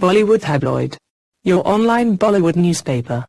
Bollywood Tabloid. Your online Bollywood newspaper.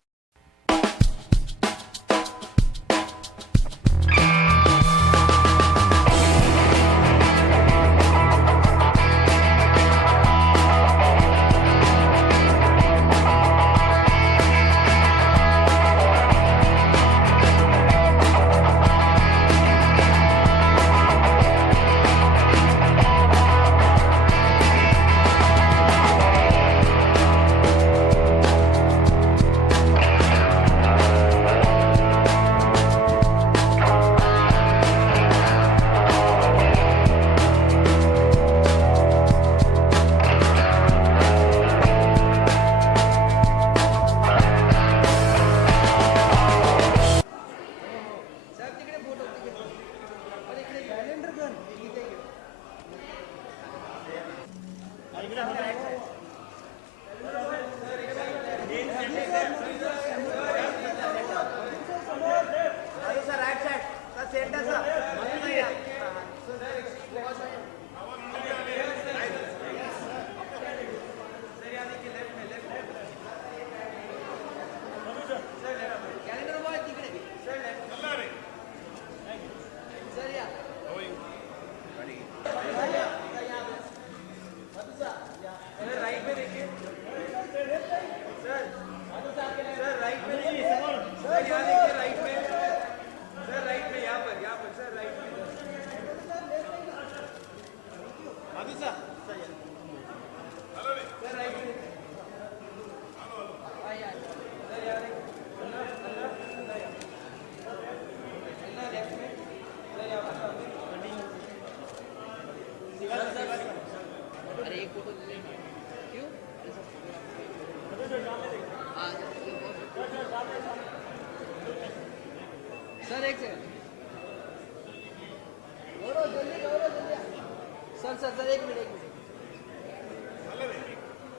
Sir एक second sir sir sir एक minute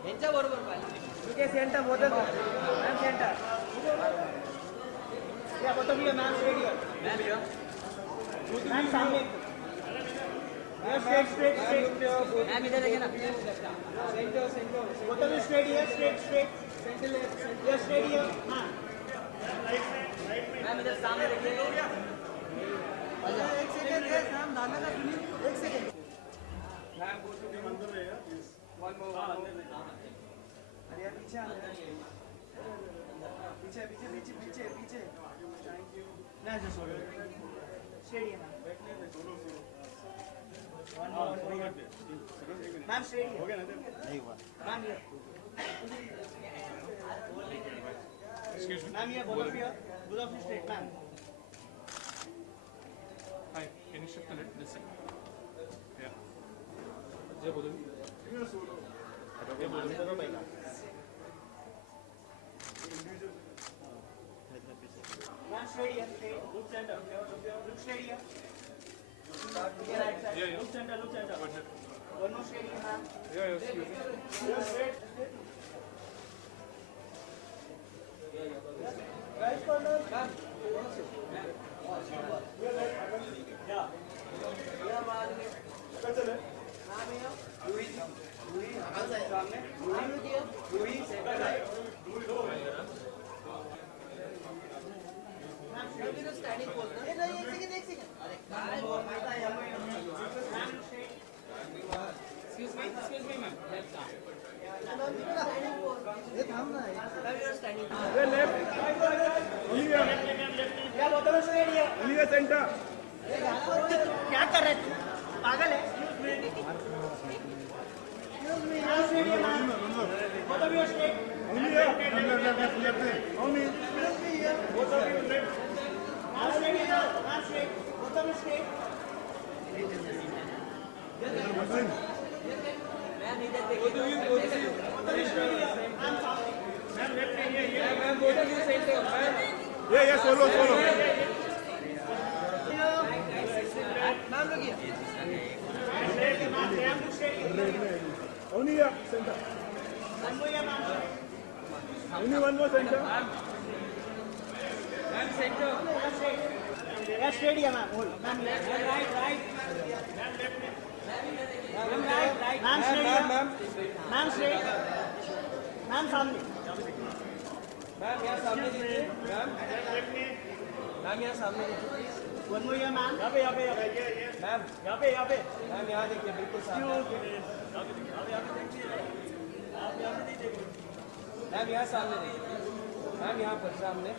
यांच्या बरोबर पाहिजे सेंटर बोलत मॅम सेंटर या बोलतो मी मॅम स्टेडियम मॅम सामने स्ट्रेट स्ट्रेट स्ट्रेट मॅम इधर देखिए ना सेंटर सेंटर बोलतो मी stadium straight straight centre left stadium हां मैम इधर सामने देखिए एक सेकंड है मैम दाना का सुनिए एक second ma'am go to the अंदर रहेगा प्लीज वन मोर अरे यार पीछे पीछे पीछे पीछे पीछे पीछे थैंक यू ना जस्ट सॉरी स्टेडियम बैठने दे सोलो सोलो मैम स्टेडियम हो गया ना नहीं हुआ मैम ये Excuse me. Ma'am, yeah, both of you straight, ma'am. Hi, can you shift a little this side? Yeah. Jai both of you. Yeah, solo. Yeah, both of you. Ma'am, straight here, straight. Look center. Look straight here. Yeah, right side. Yeah. Look center, look center. Go ahead. One more straight here, ma'am. Yeah, excuse me. Yeah, straight. Right corner. Ma'am. Excuse me, ma'am. Centre क्या कर रहे पागल है ये solo solo ma'am लोग only center only one more center ma'am centre Yes, stadium, ma'am. Hold. Ma'am, left, right, right. Ma'am, right, right. Ma'am, stadium. Ma'am, straight. Ma'am सामने मैम यहाँ सामने देखिए मैम यहाँ सामने देखिए वन मोर हियर मैम यहाँ पे मैम यहाँ पे मैम यहाँ देखिए बिल्कुल सामने मैम यहाँ सामने देखिए मैम यहाँ पर सामने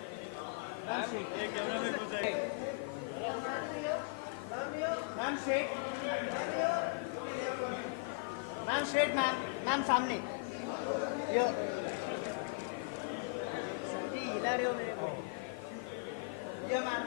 ma'am straight ma'am straight ma'am सामने यो हिला रहे हो मेरे को यो मैम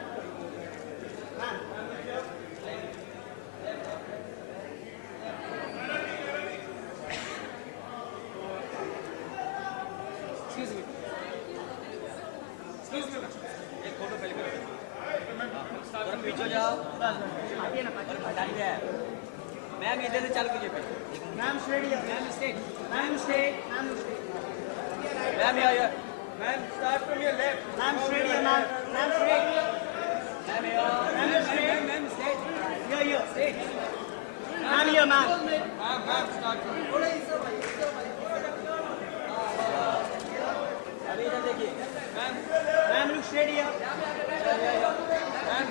एक फोटो पहले पीछे जाओ मैम इधर से चालू कीजिए पहले ma'am straight ma'am straight ma'am straight ma'am यहाँ ma'am start from your left ma'am straight ma'am straight ma'am ma'am straight yo ma'am yo ma'am ma'am start अभी इधर देखिए ma'am ma'am look straight here ma'am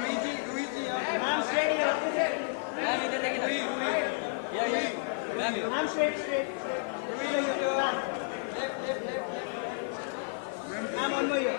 Rui ji ma'am straight here ma'am इधर देखिए ma'am ma'am straight ma'am one more here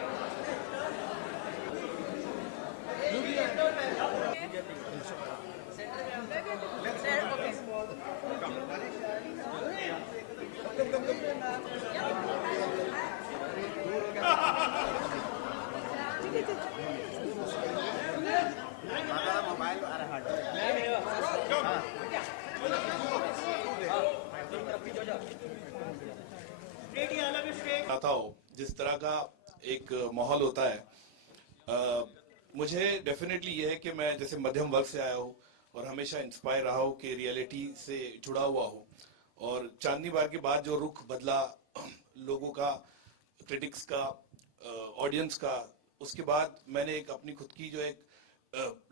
आता हो जिस तरह का एक माहौल होता है मुझे डेफिनेटली ये है कि मैं जैसे मध्यम वर्ग से आया हूँ और हमेशा इंस्पायर रहा हूँ कि रियलिटी से जुड़ा हुआ हूँ और चांदनी बार के बाद जो रुख बदला लोगों का, क्रिटिक्स का, ऑडियंस का, उसके बाद मैंने एक अपनी खुद की जो एक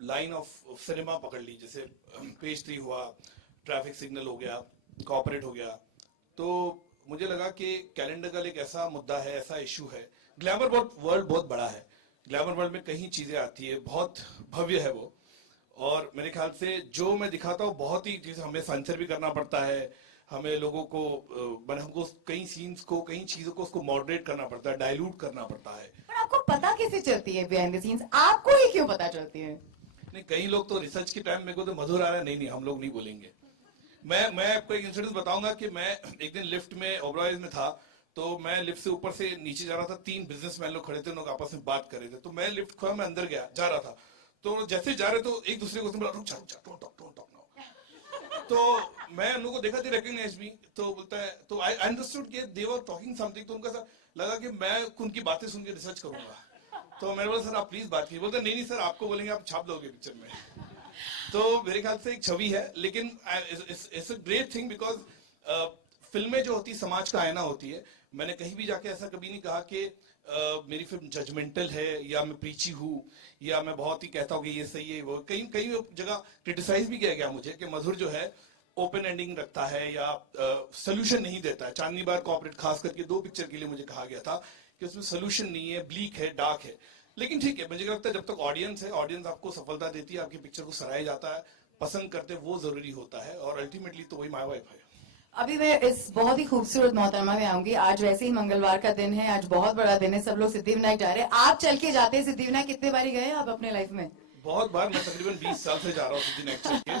लाइन ऑफ सिनेमा पकड़ ली, जैसे पेज 3 हुआ, ट्रैफिक सिग्नल हो गया, कॉर्पोरेट हो गया। तो मुझे लगा कि कैलेंडर गर्ल एक ऐसा मुद्दा है, ऐसा इशू है। ग्लैमर वर्ल्ड बहुत बड़ा है, ग्लैमर वर्ल्ड में कई चीजें आती है, बहुत भव्य है वो, और मेरे ख्याल से जो मैं दिखाता हूँ बहुत ही चीजें हमें सेंसर भी करना पड़ता है, हमें लोगों को हमको कई सीन्स को, कई चीजों को उसको मॉडरेट करना पड़ता है, डाइल्यूट करना पड़ता है। पर आपको पता कैसे चलती है बिहाइंड द सीन्स? आपको ही क्यों पता चलती है? नहीं, कई लोग तो रिसर्च के टाइम मेरे को तो मधुर आ रहा है, नहीं हम लोग नहीं बोलेंगे। मैं आपको एक इंसिडेंट बताऊंगा कि मैं एक दिन लिफ्ट में ओबराइज में था, तो मैं लिफ्ट से ऊपर से नीचे जा रहा था, 3 बिजनेसमैन लोग खड़े थे, लोग आपस में बात कर रहे थे। तो मैं लिफ्ट खोया, मैं अंदर गया, जा रहा था, तो जैसे जा रहे तो एक दूसरे को बोला रुक जा, डोंट टॉक नाउ। तो मैं उन लोगों को देखा, रिकॉग्नाइज मी, तो बोलता है, तो आई अंडरस्टूड कि दे वर टॉकिंग समथिंग, तो उनका लगा कि मैं उनकी बातें सुन के रिसर्च करूंगा। तो मैंने बोला सर आप प्लीज बात कीजिए। बोलते नहीं सर, आपको बोलेंगे आप छाप दोगे पिक्चर में। तो मेरे ख्याल से एक छवि है, लेकिन it's a great thing because फिल्में जो होती समाज का आईना होती है। मैंने कहीं भी जाके ऐसा कभी नहीं कहा कि मेरी फिल्म जजमेंटल है या मैं प्रीची हूँ या मैं बहुत ही कहता हूँ कि ये सही है वो। कई जगह क्रिटिसाइज भी किया गया मुझे कि मधुर जो है ओपन एंडिंग रखता है या सोल्यूशन नहीं देता है। चांदनी बार कॉर्पोरेट खास करके 2 पिक्चर के लिए मुझे कहा गया था कि उसमें सोल्यूशन नहीं है, ब्लीक है, डार्क है। लेकिन ठीक है, मुझे लगता है जब तक ऑडियंस है, ऑडियंस आपको सफलता देती है, आपकी पिक्चर को सराहा जाता है, पसंद करते, वो जरूरी होता है, और अल्टीमेटली तो वही माय वाइफ है। अभी मैं इस बहुत ही खूबसूरत मोहतरमा में आऊंगी। आज वैसे ही मंगलवार का दिन है, आज बहुत बड़ा दिन है, सब लोग सिद्धिविनायक जा रहे हैं। आप चल के जाते हैं सिद्धिविनायक? कितने बारी गए आप अपने लाइफ में? बहुत बार, मैं तकरीबन 20 साल से जा रहा हूँ सिद्धिविनायक चल के,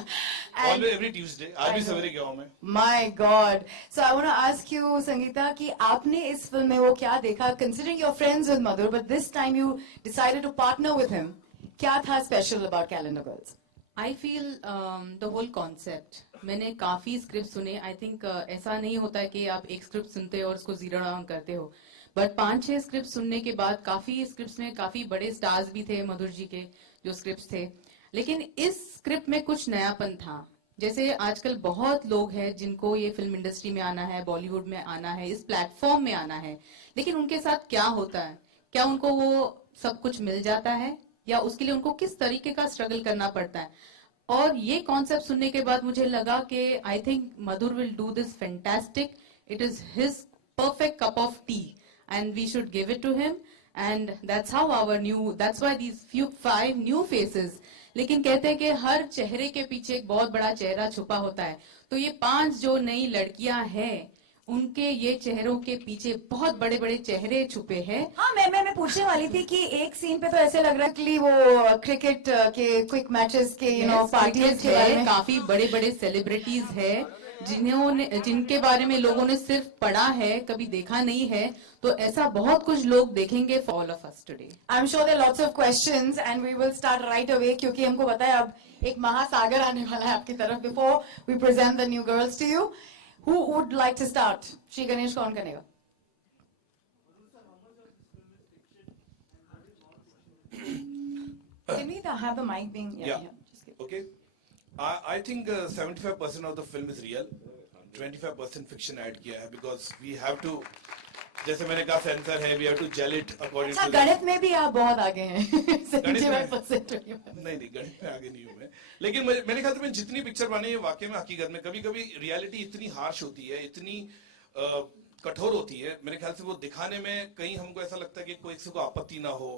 ऑलवेज एवरी ट्यूसडे। आज भी सवेरे गया हूँ मैं। My god. So I want to ask you Sangeeta कि आपने इस फिल्म में वो क्या देखा, considering your friends with Madhur but this time you decided to partner with him, क्या था special about calendar girls? I feel the whole concept, मैंने काफी स्क्रिप्ट सुने। आई थिंक ऐसा नहीं होता है कि आप एक स्क्रिप्ट सुनते हो और उसको जीरो डाउन करते हो, बट 5-6 स्क्रिप्ट सुनने के बाद काफी स्क्रिप्ट्स में काफी बड़े स्टार्स भी थे मधुर जी के जो स्क्रिप्ट्स थे, लेकिन इस स्क्रिप्ट में कुछ नयापन था। जैसे आजकल बहुत लोग हैं जिनको ये फिल्म इंडस्ट्री में आना है, बॉलीवुड में आना है, इस प्लेटफॉर्म में आना है, लेकिन उनके साथ क्या होता है, क्या उनको वो सब कुछ मिल जाता है या उसके लिए उनको किस तरीके का स्ट्रगल करना पड़ता है। और ये कॉन्सेप्ट सुनने के बाद मुझे लगा कि I think Madhur will do this fantastic. It is his perfect cup of tea and we should give it to him and that's how that's why these 5 new faces. लेकिन कहते हैं कि हर चेहरे के पीछे एक बहुत बड़ा चेहरा छुपा होता है, तो ये 5 जो नई लड़कियां हैं उनके ये चेहरों के पीछे बहुत बड़े बड़े चेहरे छुपे हैं. हाँ, मैं पूछने वाली थी कि एक सीन पे तो ऐसे लग रहा है कि वो क्रिकेट के क्विक मैचेस के पार्टीज के बारे में काफी बड़े बड़े सेलिब्रिटीज है जिनके बारे में लोगों ने सिर्फ पढ़ा है, कभी देखा नहीं है. तो ऐसा बहुत कुछ लोग देखेंगे for all of us today. I'm sure there are lots of questions and we will start right away क्योंकि हमको पता है अब एक महासागर आने वाला है आपकी तरफ. Before we present the new girls to you, who would like to start? Shri गणेश कौन करेगा? Can we have the mic being Yeah. Just give- Okay. I think 75% of the film is real. 25% fiction add किया है because we have to, जैसे मैंने कहा सेंसर है, we have to gel it according अच्छा, to. गणित में भी आप बहुत आगे हैं. गणित में- 75%. नहीं गणित में आगे नहीं हूँ मैं, लेकिन मेरे ख्याल से मैं जितनी पिक्चर बनी है वाकई में हकीकत में कभी कभी रियलिटी इतनी हार्श होती है, इतनी कठोर होती है, मेरे ख्याल से वो दिखाने में कहीं हमको ऐसा लगता है कि कोई किसी को आपत्ति ना हो,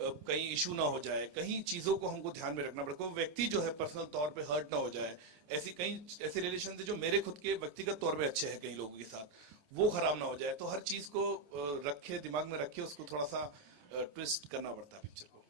कहीं इशू ना हो जाए, कहीं चीजों को हमको ध्यान में रखना पड़े, कोई व्यक्ति जो है पर्सनल तौर पे हर्ट ना हो जाए. ऐसी कई ऐसे रिलेशन थे जो मेरे खुद के व्यक्तिगत तौर पे अच्छे हैं कई लोगों के साथ, वो खराब ना हो जाए. तो हर चीज को रखे, दिमाग में रखे, उसको थोड़ा सा ट्विस्ट करना पड़ता है पिक्चर को.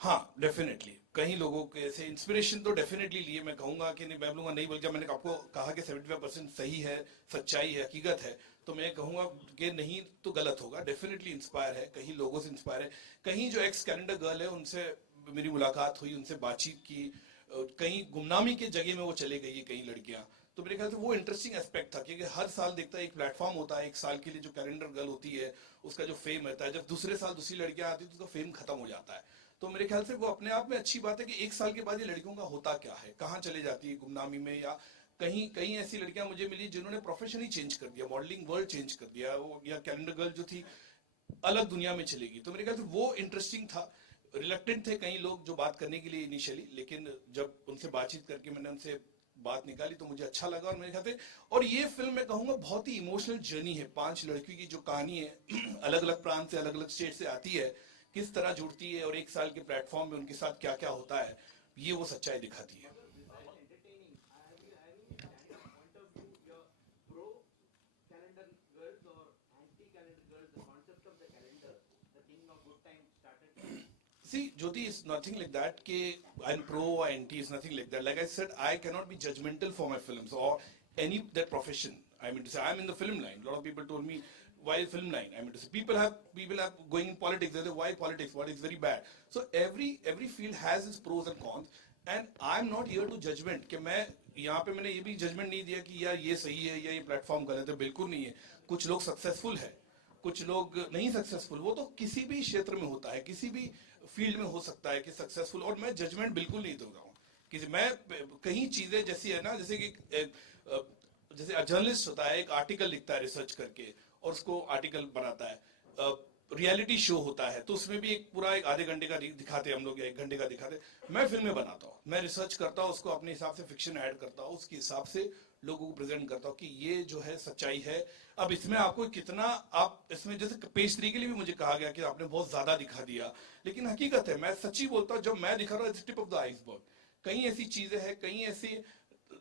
हाँ डेफिनेटली कहीं लोगों के से इंस्पिरेशन तो डेफिनेटली लिए. मैं कहूंगा कि नहीं, मैं बोलूंगा नहीं, बल्कि मैंने आपको कहा कि 75% सही है, सच्चाई है, हकीकत है, तो मैं कहूंगा कि नहीं तो गलत होगा. डेफिनेटली इंस्पायर है, कहीं लोगों से इंस्पायर है, कहीं जो एक्स कैलेंडर गर्ल है उनसे मेरी मुलाकात हुई, उनसे बातचीत की, कहीं गुमनामी के जगह में वो चले गई कई लड़कियां. तो मेरे ख्याल से वो इंटरेस्टिंग एस्पेक्ट था क्योंकि हर साल देखता है एक प्लेटफॉर्म होता है, एक साल के लिए जो कैलेंडर गर्ल होती है उसका जो फेम रहता है, जब दूसरे साल दूसरी लड़कियां आती है तो उसका फेम खत्म हो जाता है. तो मेरे ख्याल से वो अपने आप में अच्छी बात है कि एक साल के बाद ये लड़कियों का होता क्या है, कहाँ चले जाती है गुमनामी में, या कहीं कहीं ऐसी लड़कियां मुझे मिली जिन्होंने प्रोफेशन ही चेंज कर दिया, मॉडलिंग वर्ल्ड चेंज कर दिया, वो या कैलेंडर गर्ल जो थी अलग दुनिया में चलेगी. तो मेरे ख्याल से वो इंटरेस्टिंग था. रिलक्टेंट थे कई लोग जो बात करने के लिए इनिशियली, लेकिन जब उनसे बातचीत करके मैंने उनसे बात निकाली तो मुझे अच्छा लगा. और मेरे ख्याल से और ये फिल्म मैं कहूंगा बहुत ही इमोशनल जर्नी है. 5 लड़कियों की जो कहानी है अलग अलग प्रांत से, अलग अलग स्टेट से आती है, किस तरह जुड़ती है और एक साल के प्लेटफॉर्म में उनके साथ क्या क्या होता है, ये वो सच्चाई दिखाती है. See, Jyoti, it's nothing like that. I'm pro or anti. It's nothing like that. Like I said, I cannot be judgmental for my films or any that profession. I mean to say, I'm in the film line. A lot of people told me, why film line? I mean to say, people have going in politics. They say, why politics? What is very bad? So every field has its pros and cons. And I'm not here to judgment. कि मैं यहाँ पे मैंने ये भी judgment नहीं दिया कि यार ये सही है या ये प्लेटफॉर्म गलत है, बिल्कुल नहीं है. कुछ लोग सक्सेसफुल है, कुछ लोग नहीं सक्सेसफुल. वो तो किसी भी क्षेत्र में होता है, किसी भी फील्ड में हो सकता है कि सक्सेसफुल. और मैं जजमेंट बिल्कुल नहीं दे रहा हूँ कि मैं कहीं चीजें जैसी है ना, जैसे कि जैसे जर्नलिस्ट होता है, एक आर्टिकल लिखता है रिसर्च करके और उसको आर्टिकल बनाता है. रियलिटी शो होता है तो उसमें भी एक पूरा एक आधे घंटे का दिखाते हम लोग या 1 घंटे का दिखाते. मैं फिल्में बनाता हूँ, मैं रिसर्च करता हूँ, उसको अपने हिसाब से फिक्शन ऐड करता हूँ, उसके हिसाब से लोगों को प्रेजेंट करता हूँ कि ये जो है सच्चाई है. अब इसमें आपको कितना आप इसमें जैसे पेश 3 के लिए भी मुझे कहा गया कि आपने बहुत ज्यादा दिखा दिया, लेकिन हकीकत है मैं सच्ची बोलता हूँ, जब मैं दिखा रहा हूँ टिप ऑफ द आइसबर्ग. कई ऐसी चीजें हैं, कई ऐसी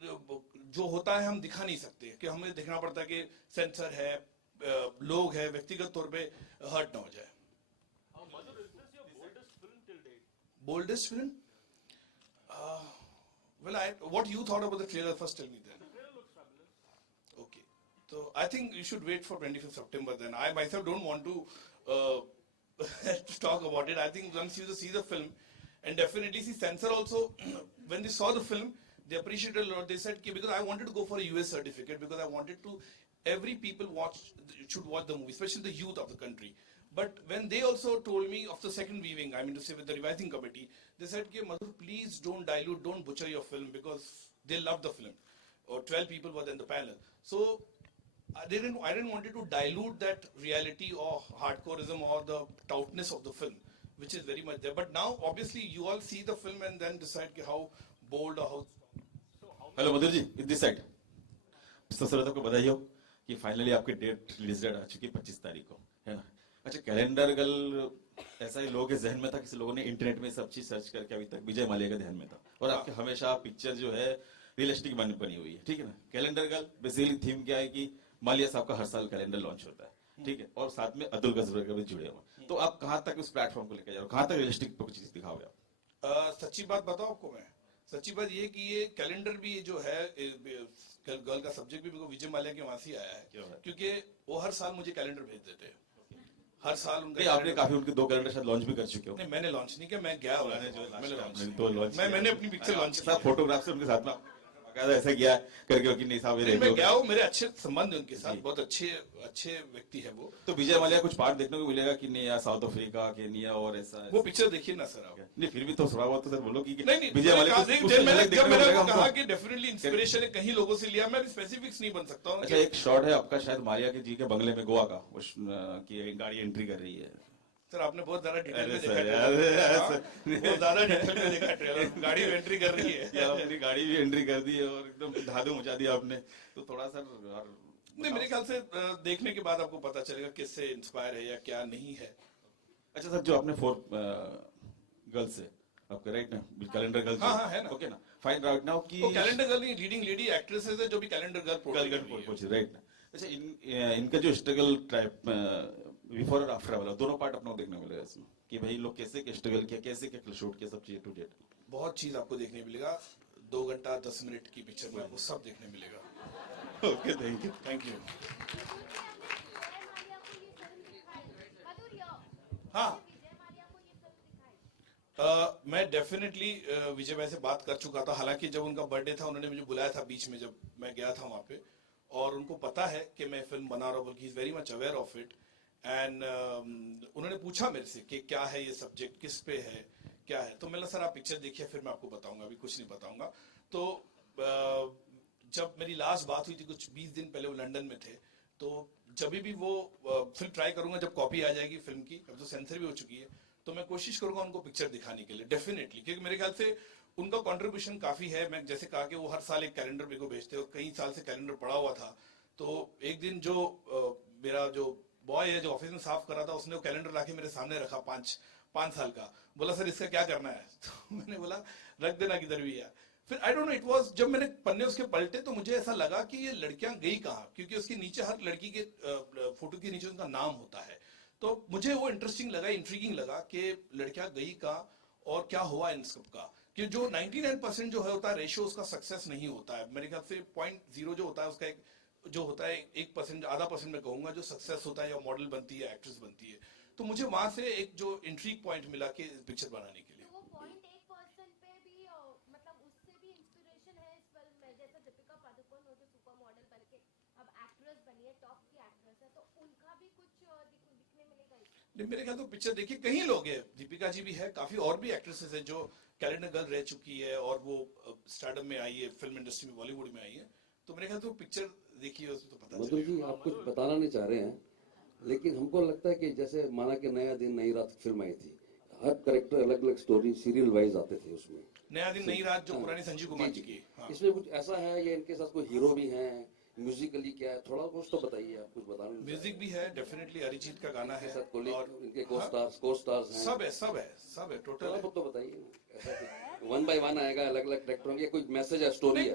जो होता है हम दिखा नहीं सकते, कि हमें देखना पड़ता है कि सेंसर है, लोग है, व्यक्तिगत तौर पे हर्ट ना हो जाए. Boldest film? Well, what you thought about the trailer? First, tell me then. The trailer looks fabulous. Okay, so I think you should wait for 25th September. Then I myself don't want to to talk about it. I think once you see the film, and definitely see censor also, when they saw the film, they appreciated a lot. They said, because I wanted to go for a US certificate because I wanted to. Every people should watch the movie, especially the youth of the country. But when they also told me of the second viewing, I mean to say with the revising committee, they said, Madhur, please don't dilute, don't butcher your film because they love the film. Or 12 people were in the panel. So I didn't wanted to dilute that reality or hardcoreism or the toughness of the film. which is very much there. But now, obviously, you all see the film and then decide कि how bold or how. Hello Madhur ji, this side. सबसे पहले तो आपको बधाई हो कि फाइनली आपकी release date आ चुकी है 25 तारीख को, है ना। अच्छा, कैलेंडर गर्ल ऐसा ही लोगों के जहन में था, किसी लोगों ने इंटरनेट में सब चीज सर्च करके अभी तक विजय माल्या के ध्यान में था, और आपके हमेशा पिक्चर जो है रियलिस्टिक बनी हुई है, ठीक है ना। कैलेंडर गर्ल बेसिकली थीम क्या है कि माल्या साहब का हर साल कैलेंडर लॉन्च होता है, ठीक है, और साथ में अतुल गजबर भी जुड़े हुए। तो आप कहाँ तक उस प्लेटफॉर्म को लेकर जा रहे हो, कहाँ तक रियलिस्टिक चीज दिखाओगे आप? सच्ची बात बताओ आपको मैं, सच्ची बात ये कि ये कैलेंडर भी ये जो है गर्ल का सब्जेक्ट भी मेरे को विजय माल्या के वहां से आया है, क्योंकि वो हर साल मुझे कैलेंडर भेज देते हैं, हर साल उनका। आपने काफी उनके 2 कैलेंडर शायद लॉन्च भी कर चुके हो। नहीं, मैंने लॉन्च नहीं किया, मैं गया हुआ मैंने अपनी पिक्चर लॉन्च किया, फोटोग्राफ से उनके साथ में ऐसा किया करके कि नहीं साहब मैं गया हूँ, मेरे अच्छे संबंध है उनके साथ, बहुत अच्छे व्यक्ति है वो। तो विजय माल्या कुछ पार्ट देखने को मिलेगा कि नहीं, या साउथ अफ्रीका केनिया और ऐसा? वो पिक्चर देखिए ना सर आप। नहीं फिर भी तो थोड़ा बहुत तो सर बोलो कि नहीं विजय माल्या जब मैंने कहा कि डेफिनेटली इंस्पिरेशन है कहीं लोगों से लिया, मैं अभी स्पेसिफिक्स नहीं बन सकता हूँ। अच्छा, एक शॉट है आपका शायद माल्या के जी के बंगले में गोवा का, की गाड़ी एंट्री कर रही है। सर आपने बहुत ज्यादा डिटेल में देखा, बहुत ज्यादा डिटेल में देखा ट्रेलर, गाड़ी एंट्री कर रही है, अपनी गाड़ी भी एंट्री कर दी है और एकदम धाधु मचा दिया आपने, तो थोड़ा सा नहीं, मेरे ख्याल से देखने के बाद आपको पता चलेगा किससे इंस्पायर है या क्या नहीं है। अच्छा सर, जो आपने 4 गर्ल्स है आपके, राइट ना, कैलेंडर गर्ल? हाँ है ना, ओके ना, फाइन राइट नाउ की calendar girl leading lady actresses है जो भी कैलेंडर गर्ल, राइट ना। अच्छा, इनका जो स्ट्रगल टाइप बिफोर और आफ्टर वाला दोनों पार्ट अपना देखने मिलेगा इसमें, कि भाई लोग कैसे स्ट्रगल किया, कैसे क्या शूट किया, सब चीज टू डेट बहुत चीज आपको देखने मिलेगा। 2 घंटा 10 मिनट की पिक्चर में आपको सब देखने मिलेगा। Okay, thank you. Thank you. हाँ, मैं डेफिनेटली विजय भाई से बात कर चुका था, हालांकि जब उनका बर्थडे था उन्होंने मुझे बुलाया था बीच में, जब मैं गया था वहां पे, और उनको पता है कि मैं फिल्म बना रहा हूँ, बल्कि is very much aware of it. And उन्होंने पूछा मेरे से कि क्या है ये सब्जेक्ट, किस पे है, क्या है, तो मैंने सर आप पिक्चर देखिए फिर मैं आपको बताऊंगा, अभी कुछ नहीं बताऊंगा। तो जब मेरी लास्ट बात हुई थी कुछ 20 दिन पहले, वो लंदन में थे, तो जब भी वो फिल्म ट्राई करूंगा, जब कॉपी आ जाएगी फिल्म की, अब तो सेंसर भी हो चुकी है, तो मैं कोशिश करूंगा उनको पिक्चर दिखाने के लिए डेफिनेटली, क्योंकि मेरे ख्याल से उनका कंट्रीब्यूशन काफी है। मैं जैसे कहा कि वो हर साल एक कैलेंडर मेरे को भेजते और कई साल से कैलेंडर पड़ा हुआ था, तो एक दिन जो मेरा जो बॉय है जो ऑफिस में साफ कर रहा था, उसने वो कैलेंडर लाके मेरे सामने रखा 5 साल का, बोला सर इसका क्या करना है, तो मैंने बोला रख देना किधर भी यार। फिर I don't know, it was जब मैंने पन्ने उसके पलटे तो मुझे ऐसा लगा कि ये लड़कियां गई कहाँ, क्योंकि उसके नीचे हर लड़की के फोटो के नीचे उनका नाम होता है, तो मुझे वो इंटरेस्टिंग लगा, इंट्रीगिंग लगा कि लड़कियां गई कहाँ और क्या हुआ इन सब का, कि जो 99% जो है होता है रेशियो, उसका सक्सेस नहीं होता है। मेरे ख्याल से 0.0 जो होता है उसका एक जो होता है 1%, आधा परसेंट मैं कहूंगा, जो सक्सेस होता है या मॉडल बनती है, एक्ट्रेस बनती है। तो मुझे वहां से एक जो इंट्रीग पॉइंट मिला कि पिक्चर बनाने के लिए। तो वो 0.1% पे भी मतलब उससे भी इंस्पिरेशन है इस फिल्म में, जैसे दीपिका पादुकोण वो जो सुपर मॉडल बन के अब एक्ट्रेस बनी है, टॉप की एक्ट्रेस है, तो उनका भी कुछ दिखने मिलेगा इसमें? नहीं, मेरे ख्याल तो पिक्चर देखिए कई लोग हैं, दीपिका जी भी है, काफी और भी एक्ट्रेसेस है जो कैलेंडर गर्ल रह चुकी है और वो स्टारडम में आई है, फिल्म इंडस्ट्री में, बॉलीवुड में आई है, तो मेरे ख्याल तो पिक्चर देखिए उसमें तो पता मधुर जी, आप कुछ बताना नहीं चाह रहे हैं, लेकिन हमको लगता है कि जैसे माना कि नया दिन नई रात फिल्म आई थी, हर करेक्टर अलग अलग स्टोरी सीरियल वाइज आते थे उसमें। नया दिन नई रात जो पुरानी संजीव कुमार जी की, हाँ। इसमें कुछ ऐसा है या इनके साथ कोई हीरो भी हैं, म्यूजिकली क्या है, थोड़ा कुछ तो बताइए, आप कुछ बताना। म्यूजिक भी है डेफिनेटली, अरिजीत का गाना है और इनके को स्टार्स हैं, सब है टोटल है। तो बताइए, 1 by 1 आएगा, अलग अलग करेक्टरों की कोई मैसेज है, स्टोरी है?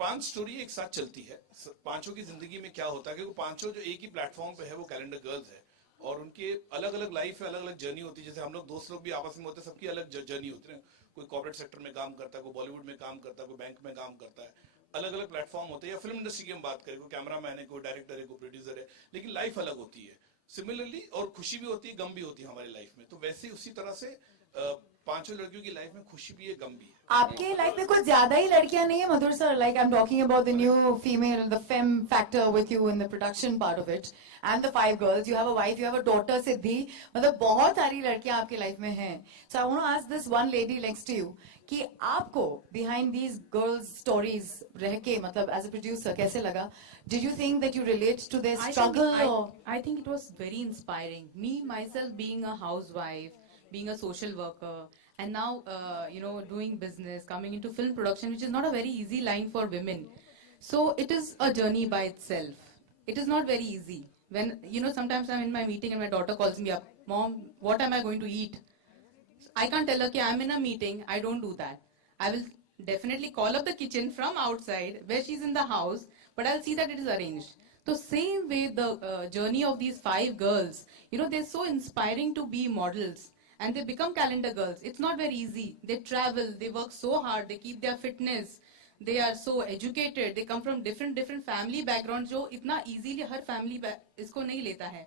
5 स्टोरी एक साथ चलती है, पांचों की जिंदगी में क्या होता है, क्योंकि पांचों जो एक ही प्लेटफॉर्म पे है वो कैलेंडर गर्ल्स है, और उनके अलग अलग लाइफ है, अलग अलग जर्नी होती है। जैसे हम लोग दोस्त लोग भी आपस में होते हैं, सबकी अलग जर्नी होती है, कोई कॉर्पोरेट सेक्टर में काम करता है, कोई बॉलीवुड में काम करता है, कोई बैंक में काम करता है, अलग अलग प्लेटफॉर्म होते हैं। या फिल्म इंडस्ट्री की हम बात करें, कोई कैमरामैन है, कोई डायरेक्टर है, कोई प्रोड्यूसर है, लेकिन लाइफ अलग होती है सिमिलरली, और खुशी भी होती है, गम भी होती है हमारी लाइफ में। तो वैसे उसी तरह से पांचों लड़कियों की लाइफ में खुशी भी है, गम भी है। आपके लाइफ में कुछ ज्यादा ही लड़कियां नहीं है Madhur sir? Like I am talking about the new female, the fame factor with you in the production part of it, and the 5 girls, you have a wife, you have a daughter Siddhi, मतलब बहुत सारी लड़कियां आपकी life में हैं। So I want to ask this one lady next to you कि आपको behind these girls stories रह के, मतलब एज अ प्रोड्यूसर कैसे लगा? Did you think that you relate to their struggle? I think it was very inspiring. Me myself being a housewife, being a social worker, and now, doing business, coming into film production, which is not a very easy line for women. So it is a journey by itself. It is not very easy. When, sometimes I'm in my meeting and my daughter calls me up, Mom, what am I going to eat? I can't tell her, okay, I'm in a meeting. I don't do that. I will definitely call up the kitchen from outside where she's in the house, but I'll see that it is arranged. So same way, the journey of these 5 girls, they're so inspiring to be models, and they become calendar girls. It's not very easy. They travel, they work so hard, they keep their fitness, they are so educated, they come from different family backgrounds, जो इतना easily हर family इसको नहीं लेता है.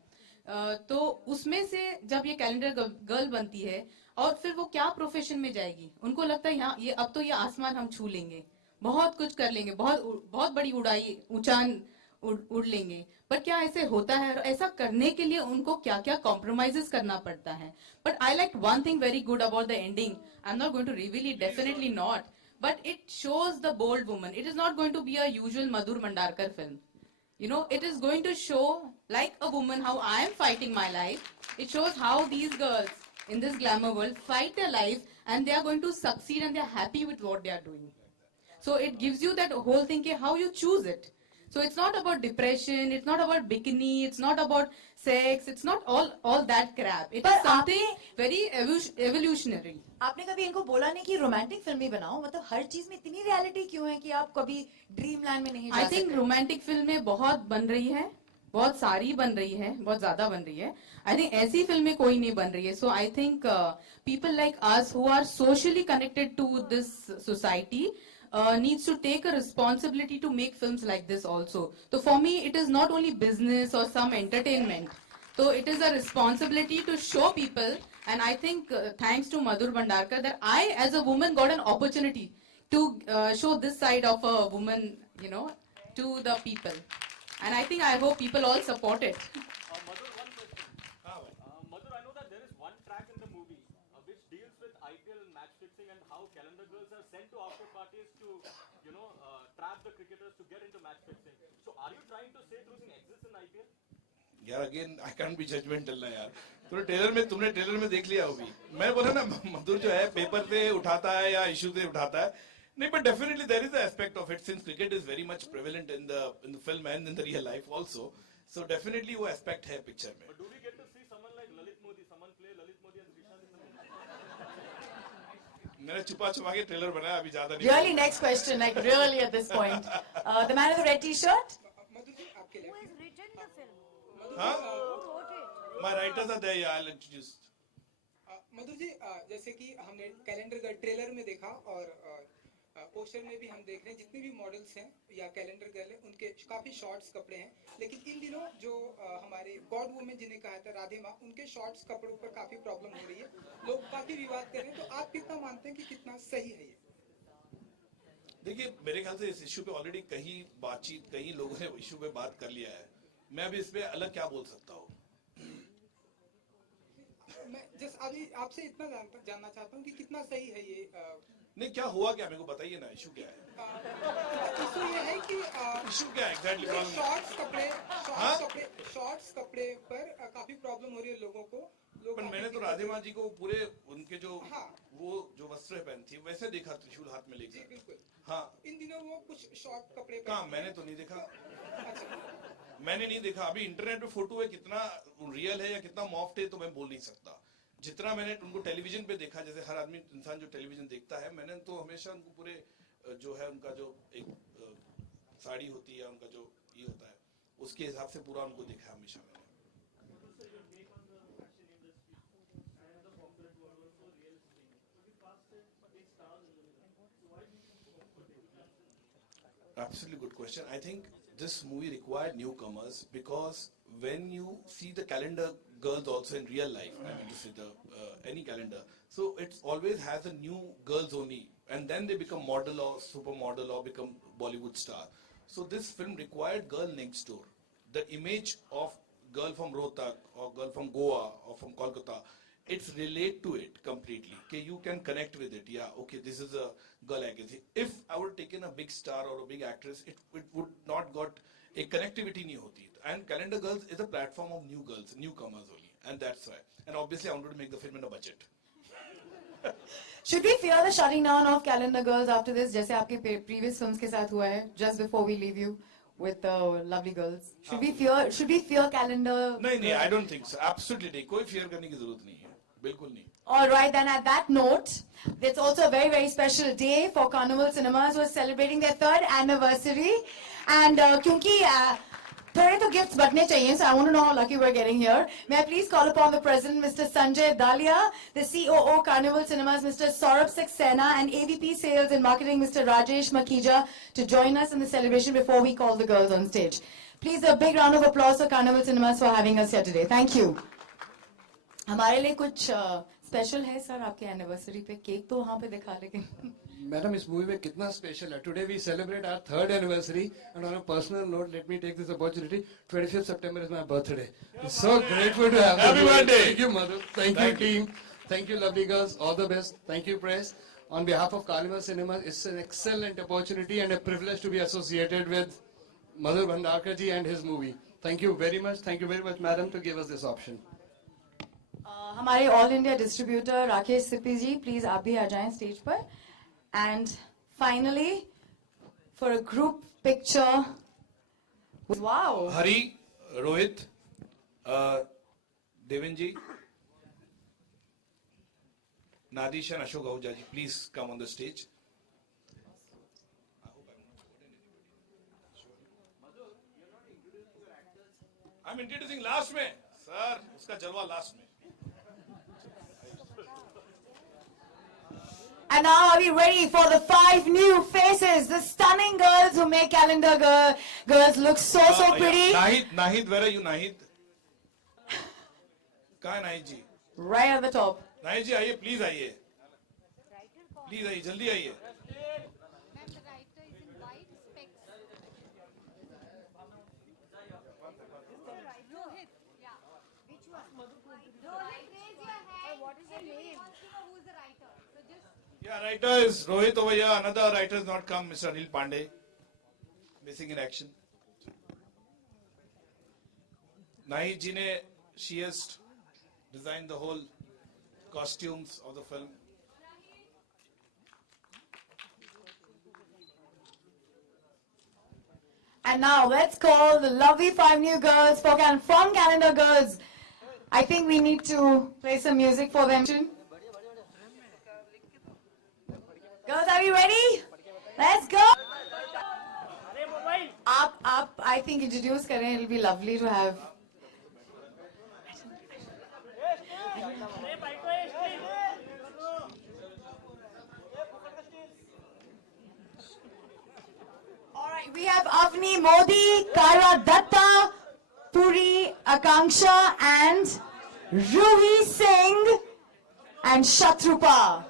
तो उसमें से जब ये कैलेंडर गर्ल बनती है और फिर वो क्या प्रोफेशन में जाएगी, उनको लगता है यहाँ ये अब तो ये आसमान हम छू लेंगे, बहुत कुछ कर लेंगे, बहुत बड़ी ऊंचान उड़ लेंगे. पर क्या ऐसे होता है? और ऐसा करने के लिए उनको क्या क्या कॉम्प्रोमाइजेस करना पड़ता है. But I like one thing very good about the ending. I am not going to reveal it, definitely not, but it shows the bold woman. It is not going to be a usual Madhur Mandarkar film. It is going to show like a woman how I am fighting my life. It shows how these girls in this glamour world fight their life, and they are going to succeed, and they are happy with what they are doing. So it gives you that whole thing, how you choose it. So it's not about depression, it's not about bikini, it's not about sex, it's not all that crap. It is something very evolutionary. आपने कभी इनको बोला नहीं कि romantic film ही बनाओ? मतलब हर चीज में इतनी रियलिटी क्यों है कि आप कभी ड्रीम लैंड में नहीं जा सकते? आई थिंक रोमांटिक फिल्में बहुत बन रही है, बहुत सारी बन रही है, बहुत ज्यादा बन रही है. आई थिंक ऐसी फिल्में कोई नहीं बन रही है. So I think people like us who are socially connected to this society needs to take a responsibility to make films like this also. So for me, it is not only business or some entertainment. So it is a responsibility to show people, and I think thanks to Madhur Bhandarkar that I as a woman got an opportunity to show this side of a woman, to the people. And I think, I hope people all support it. Madhur, one question. Madhur, I know that there is one track in the movie which deals with IPL match fixing and how calendar girls are sent to after parties to, trap the cricketers to get into match fixing. So are you trying to say something exists in IPL? यार again I can't be judgmental ना यार. तुमने ट्रेलर में देख लिया होगी. मैं बोला ना, मधुर जो है पेपर से उठाता है या इशू से उठाता है. नहीं, but definitely there is an aspect of it, since cricket is very much prevalent in the film and in the real life also. So definitely वो aspect है picture में. But do we get to see someone like Lalit Modi, someone play Lalit Modi as Vishal in the movie? मैंने छुपा के ट्रेलर बनाया, अभी ज्यादा नहीं. Really, next question, like really at this point. The man in the red t-shirt. Who has written the film? हाँ? Who wrote it? My writers are there. I'll introduce. मधुर जी, जैसे कि हमने कैलेंडर गर्ल ट्रेलर में देखा और पोस्टर में भी हम देख रहे हैं, जितने भी मॉडल्स हैं या कैलेंडर गर्ल हैं उनके काफी शॉर्ट्स कपड़े हैं. लेकिन इन दिनों जो हमारे गॉड वुमेन जिन्हें कहा था राधे माँ, उनके शॉर्ट्स कपड़ों पर काफी प्रॉब्लम हो रही है, लोग काफी विवाद कर रहे हैं. तो आप कितना मानते हैं कि कितना सही है ये? देखिए, मेरे ख्याल से इस इशू पे ऑलरेडी कई लोगों ने इशू पे बात कर लिया है. मैं अभी इस पे अलग क्या बोल सकता हूँ? मैं जस्ट अभी आपसे इतना जानना चाहता हूँ कि कितना सही है ये. नहीं, क्या हुआ, क्या मेरे को बताइए ना. इशू क्या है? इशू ये है कि इशू क्या है एग्जैक्टली? शॉर्ट्स कपड़े पर काफी प्रॉब्लम हो रही है लोगों को. पर मैंने तो राधे माँ जी को पूरे उनके जो हाँ. वो जो वस्त्र पहनती है वैसे देखा, त्रिशूल हाथ में लेकर. बिल्कुल. हाँ, इन दिनों वो कुछ शॉर्ट कपड़े कहाँ? मैंने तो नहीं देखा. अच्छा, मैंने नहीं देखा. अभी इंटरनेट पे फोटो है, कितना रियल है या कितना मॉफ्ट है तो मैं बोल नहीं सकता. जितना मैंने उनको टेलीविजन पे देखा, जैसे हर आदमी इंसान जो टेलीविजन देखता है, मैंने तो हमेशा उनको पूरे जो है उनका जो एक साड़ी होती है, उनका जो ये होता है, उसके हिसाब से पूरा उनको देखा हमेशा मैंने. Absolutely good question. I think this movie required newcomers because when you see the calendar girls also in real life, I mean to say any calendar, so it always has a new girls only, and then they become model or supermodel or become Bollywood star. So this film required girl next door. The image of girl from Rohtak or girl from Goa or from Kolkata, it's relate to it completely. Okay, you can connect with it. Yeah, okay, this is a girl I can see. If I would have taken a big star or a big actress, it would not got a connectivity nahi hoti. And Calendar Girls is a platform of new girls, newcomers only, and that's why. And obviously, I wanted to make the film in a budget. Should we fear the shutting down of Calendar Girls after this, जैसे आपके previous films के साथ हुआ है, just before we leave you with the lovely girls? Should we fear Calendar? नहीं, I don't think so. Absolutely नहीं. कोई fear करने की जरूरत नहीं है. बिल्कुल नहीं. All right, then at that note, it's also a very, very special day for Carnival Cinemas, who are celebrating their 3rd anniversary. And क्योंकि थोड़े तो gifts बटने चाहिए, so I want to know how lucky we're getting here. May I please call upon the President, Mr. Sanjay Dalia, the COO Carnival Cinemas, Mr. Saurabh Saxena, and AVP Sales and Marketing, Mr. Rajesh Makija, to join us in the celebration before we call the girls on stage. Please, a big round of applause for Carnival Cinemas for having us here today. Thank you. हमारे लिए कुछ स्पेशल है सर आपके एनिवर्सरी पे केक तो वहाँ पे दिखा लेकिन मैडम इस मूवी में कितना स्पेशल है today we celebrate our 3rd anniversary and on a personal note let me take this opportunity 25th September is my birthday so grateful to have Happy birthday thank you mother thank you team thank you lovely girls all the best thank you press on behalf of Carnival Cinemas it's an excellent opportunity and a privilege to be associated with Madhur Bhandarkar ji and his movie thank you very much madam to give us this option हमारे all India distributor Rakesh Sippy ji please आप भी आ जाएं stage पर and finally for a group picture wow Hari Rohit Deven ji Nadish and Ashok Ahuja ji please come on the stage I'm introducing last में सर उसका जलवा लास्ट में And now are we ready for the 5 new faces, the stunning girls who make Calendar Girls look so pretty. Nahid, where are you, Nahid? कहाँ है Nahid जी? Right at the top. Nahid जी आइए, please आइए. Please आइए, जल्दी आइए. Yeah, writer is Rohit over here. Another writer has not come, Mr. Anil Pandey. Missing in action. Nahid ji ne, she has designed the whole costumes of the film. And now let's call the lovely 5 new girls from Calendar Girls. I think we need to play some music for them. Girls, are you ready? Let's go. I think introduce करें. It'll be lovely to have. All right, we have Avni Modi, Kaira Datta, Puri Akanksha, and Ruhi Singh and Shatrupa.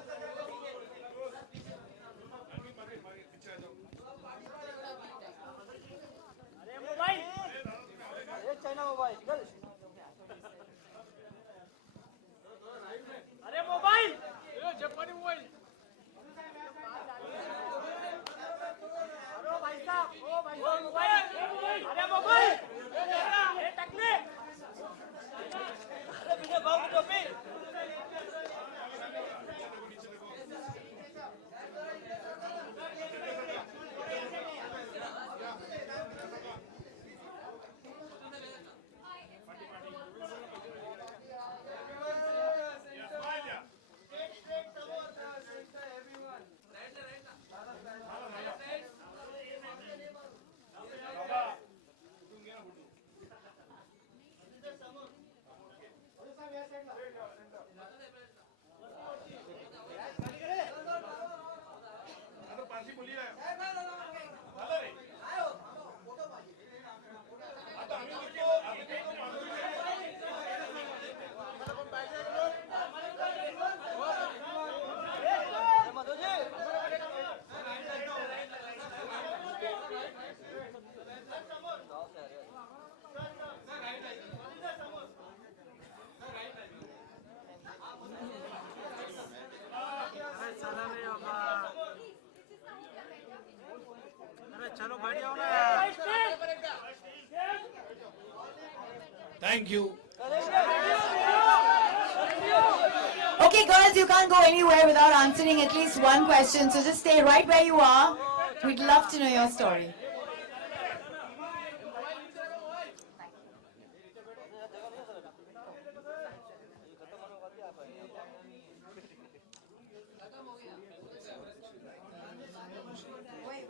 Thank you. Okay, girls, you can't go anywhere without answering at least one question. So just stay right where you are. We'd love to know your story. Wait.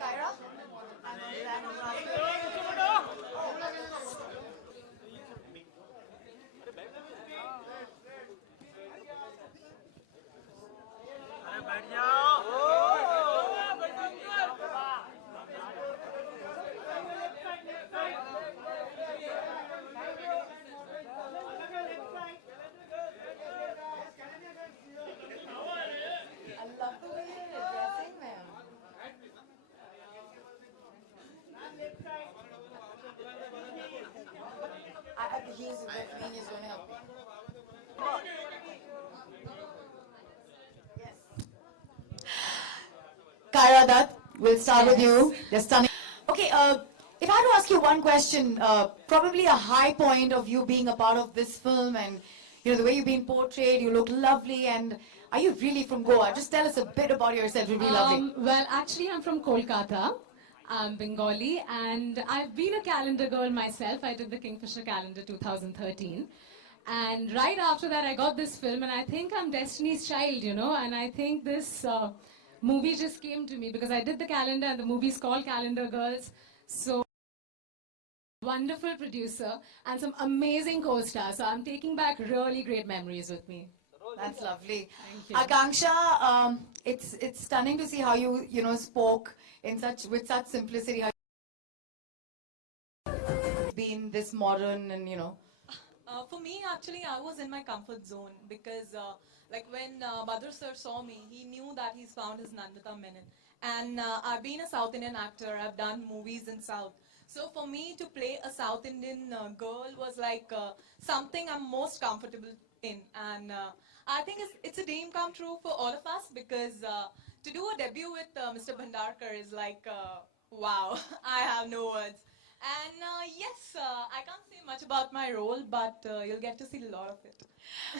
Kyra? I love the way you're dressing, ma'am. He's with me, he's going to help me. Kyra Dutt, we'll start with you. You're stunning. Okay, if I had to ask you one question, probably a high point of you being a part of this film and the way you've been portrayed, you look lovely, and are you really from Goa? Just tell us a bit about yourself, it would be lovely. Well, actually, I'm from Kolkata. I'm Bengali, and I've been a calendar girl myself. I did the Kingfisher calendar 2013. And right after that, I got this film, and I think I'm Destiny's child, and I think this movie just came to me because I did the calendar, and the movie's called Calendar Girls. So, wonderful producer, and some amazing co-stars. So, I'm taking back really great memories with me. That's lovely. Thank you. Akanksha, it's stunning to see how you spoke with such simplicity. How been this modern and For me, actually, I was in my comfort zone because, like when Badr sir saw me, he knew that he's found his Nandita Menon. And I've been a South Indian actor. I've done movies in South. So for me to play a South Indian girl was like something I'm most comfortable in. And I think it's a dream come true for all of us because to do a debut with Mr. Bhandarkar is like, wow, I have no words. And yes, I can't say much about my role, but you'll get to see a lot of it.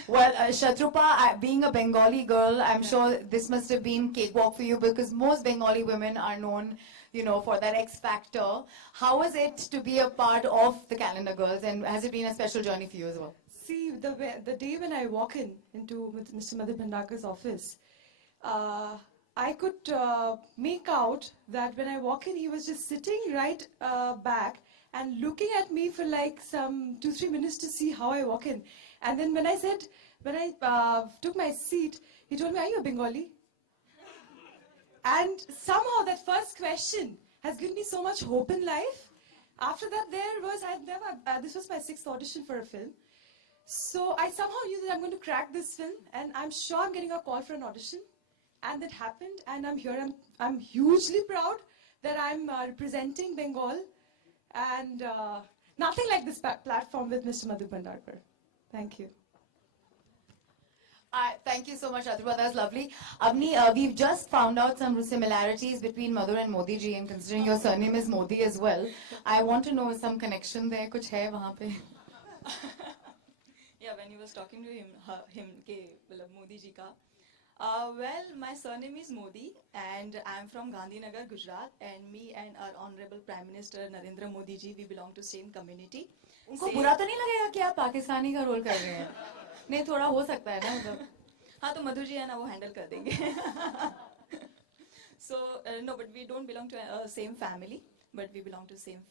Well, Shatrupa, being a Bengali girl, I'm sure this must have been cakewalk for you because most Bengali women are known, for that X factor. How was it to be a part of the Calendar Girls, and has it been a special journey for you as well? See, the day when I walk into Mr. Madhur Bhandarkar's office, I could make out that when I walk in, he was just sitting right back and looking at me for like some 2-3 minutes to see how I walk in. And then when I took my seat, he told me, "Are you a Bengali?" And somehow that first question has given me so much hope in life. After that, this was my 6th audition for a film. So I somehow knew that I'm going to crack this film, and I'm sure I'm getting a call for an audition. And that happened, and I'm here. I'm hugely proud that I'm representing Bengal, and nothing like this platform with Mr. Madhur Bhandarkar. Thank you. Thank you so much, Shatrupa. That's lovely. Avni, we've just found out some similarities between Madhur and Modi ji, and considering your surname is Modi as well, I want to know some connection there. Kuch hai wahan pe? Yeah, when he was talking to him ke Modi ji ka. Well, my surname is Modi, and I'm from Gandhinagar, Gujarat. And me and our Honorable Prime Minister Narendra Modi ji, we belong to same community. उनको बुरा तो नहीं लगेगा कि आप पाकिस्तानी का रोल कर रहे हैं? नहीं, थोड़ा हो सकता है ना मतलब. हाँ, तो मधुर जी है ना, वो हैंडल कर देंगे. So no, but we don't belong to same family, but we belong to same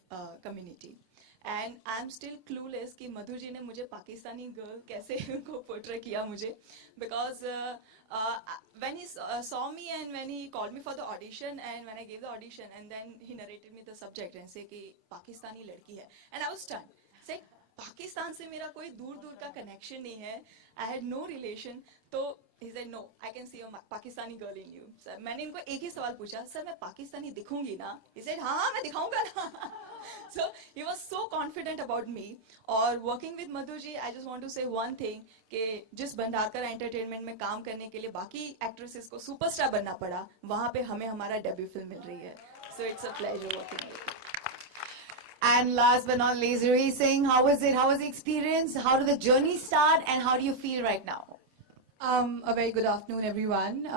community. And I'm still clueless कि मधुर जी ने मुझे पाकिस्तानी गर्ल कैसे को पोर्ट्रे किया मुझे, because when he saw me and when he called me for the audition and when I gave the audition and then he narrated me the subject and say कि पाकिस्तानी लड़की है, and I was stunned. Said Pakistan से मेरा कोई दूर का connection नहीं है, I had no relation. तो he said no, I can see a Pakistani girl in you. Sir, मैंने इनको एक ही सवाल पूछा, सर मैं पाकिस्तानी दिखूंगी ना? He said हाँ मैं दिखाऊंगा ना. So he was so confident about me. और working with Madhur ji, I just want to say one thing कि जिस भंडारकर एंटरटेनमेंट में काम करने के लिए बाकी एक्ट्रेसेस को सुपरस्टार बनना पड़ा, वहाँ पे हमें हमारा डेब्यू फिल्म मिल रही है. So it's a pleasure working with you. And last but not least, Rui Singh, how was it? How was the experience? How did the journey start? And how do you feel right now? A very good afternoon, everyone.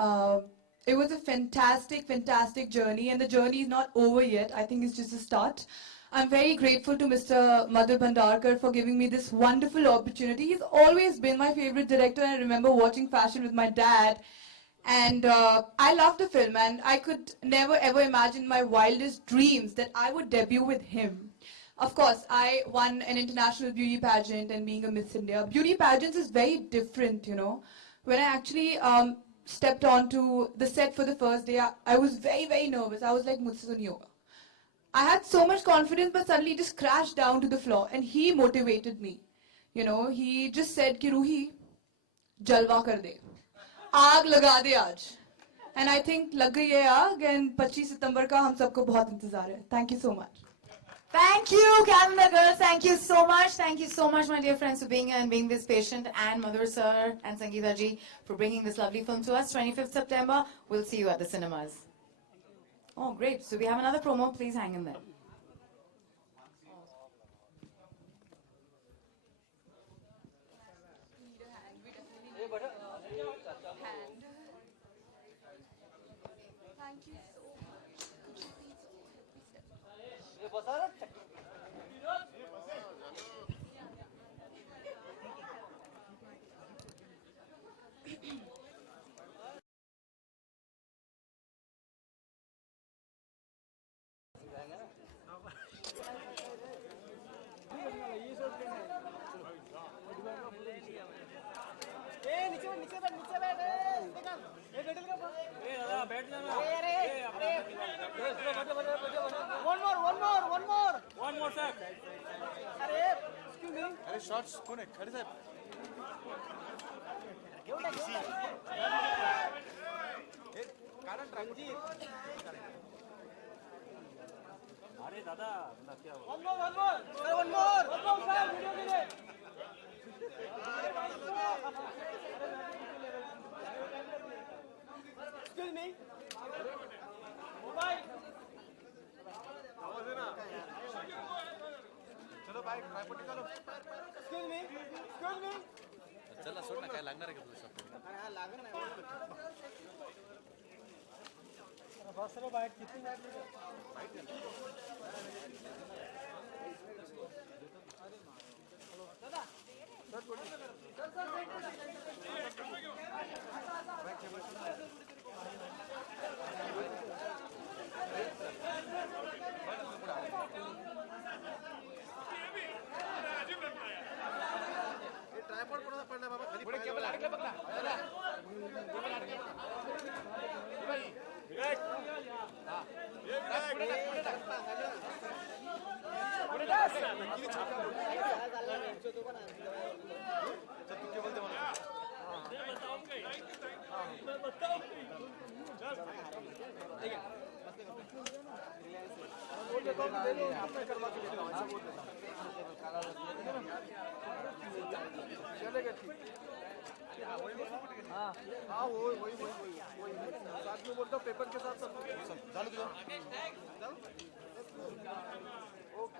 It was a fantastic journey, and the journey is not over yet. I think it's just a start. I'm very grateful to Mr. Madhur Bhandarkar for giving me this wonderful opportunity. He's always been my favorite director. I remember watching Fashion with my dad, and I loved the film, and I could never ever imagine my wildest dreams that I would debut with him. Of course, I won an international beauty pageant and being a Miss India. Beauty pageants is very different, you know. When I actually stepped onto the set for the first day, I was very nervous. I was like, mujhse to nahi hoga. I had so much confidence, but suddenly it just crashed down to the floor, and he motivated me. You know, he just said ki Ruhi, jalwa kar de. Aag laga de aaj. And I think lag gayi hai aag, and 25 September ka hum sabko bahut intezar hai. Thank you so much. Thank you, Calendar Girls. Thank you so much. Thank you so much, my dear friends, for being here and being this patient. And Madhur sir and Sangeeta ji for bringing this lovely film to us. 25th September, we'll see you at the cinemas. Oh, great. So we have another promo. Please hang in there. Thank you so much. One more, sir. अरे शॉर्ट्स कौन है? खड़े साहब. कारण रणजीत. अरे दादा क्या हुआ? One more. Sir, video के लिए. Excuse me. Mobile. आवाज है ना? चलो भाई ट्राइपॉड निकालो. Excuse me. चला सोड ना, काय लागणार आहे का तुझं शब्द? अरे हाँ लागना है. बहुत सारे बाइट कितनी बाइट ट्राइपॉड पडला बाबा खाली. पुढे केबल अडकलं बघ ना. केबल अडकलं चलेगा ठीक. हाँ वही साथ में बोलता हूँ पेपर के साथ सब चालू करो. Okay.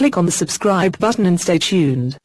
Click on the subscribe button and stay tuned.